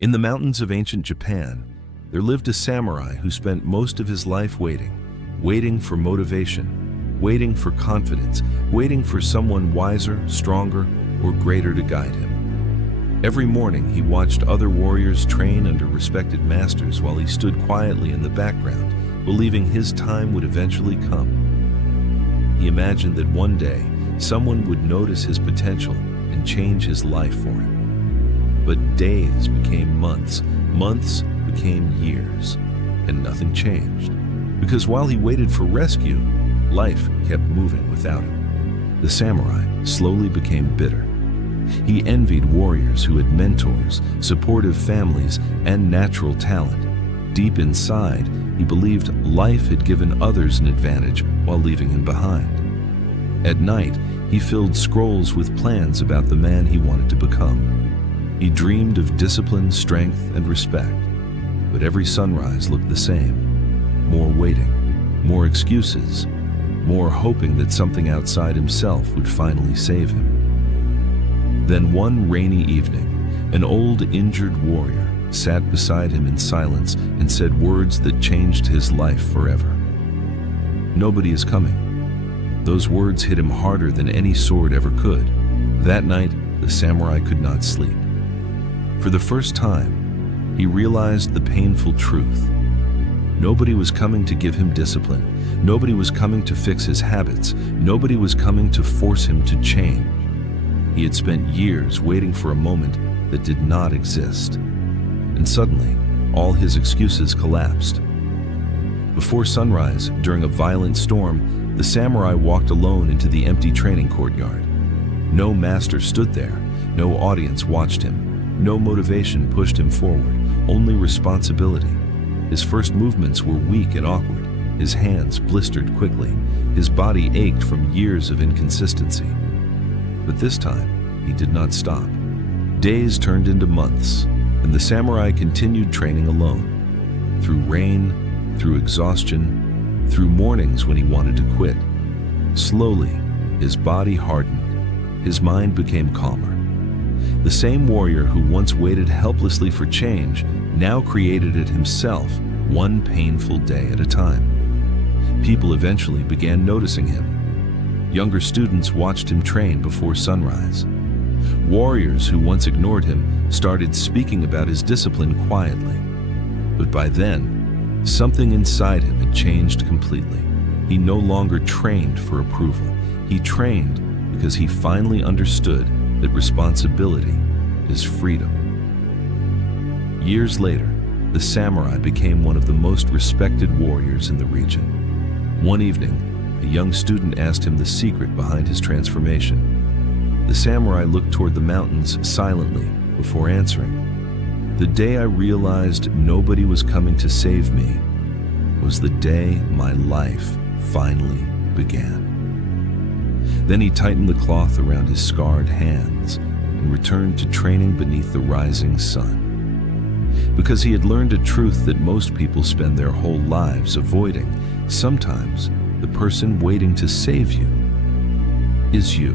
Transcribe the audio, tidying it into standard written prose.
In the mountains of ancient Japan, there lived a samurai who spent most of his life waiting for motivation, waiting for confidence, waiting for someone wiser, stronger, or greater to guide him. Every morning, he watched other warriors train under respected masters while he stood quietly in the background, believing his time would eventually come. He imagined that one day, someone would notice his potential and change his life for him. But days became months, months became years, and nothing changed. Because while he waited for rescue, life kept moving without him. The samurai slowly became bitter. He envied warriors who had mentors, supportive families, and natural talent. Deep inside, he believed life had given others an advantage while leaving him behind. At night, he filled scrolls with plans about the man he wanted to become. He dreamed of discipline, strength, and respect. But every sunrise looked the same. More waiting, more excuses, more hoping that something outside himself would finally save him. Then one rainy evening, an old injured warrior sat beside him in silence and said words that changed his life forever. "Nobody is coming." Those words hit him harder than any sword ever could. That night, the samurai could not sleep. For the first time, he realized the painful truth. Nobody was coming to give him discipline. Nobody was coming to fix his habits. Nobody was coming to force him to change. He had spent years waiting for a moment that did not exist. And suddenly, all his excuses collapsed. Before sunrise, during a violent storm, the samurai walked alone into the empty training courtyard. No master stood there. No audience watched him. No motivation pushed him forward, only responsibility. His first movements were weak and awkward. His hands blistered quickly. His body ached from years of inconsistency. But this time, he did not stop. Days turned into months, and the samurai continued training alone. Through rain, through exhaustion, through mornings when he wanted to quit. Slowly, his body hardened. His mind became calmer. The same warrior who once waited helplessly for change now created it himself, one painful day at a time. People eventually began noticing him. Younger students watched him train before sunrise. Warriors who once ignored him started speaking about his discipline quietly. But by then, something inside him had changed completely. He no longer trained for approval. He trained because he finally understood that responsibility is freedom. Years later, the samurai became one of the most respected warriors in the region. One evening, a young student asked him the secret behind his transformation. The samurai looked toward the mountains silently before answering. "The day I realized nobody was coming to save me was the day my life finally began." Then he tightened the cloth around his scarred hands and returned to training beneath the rising sun. Because he had learned a truth that most people spend their whole lives avoiding. Sometimes the person waiting to save you is you.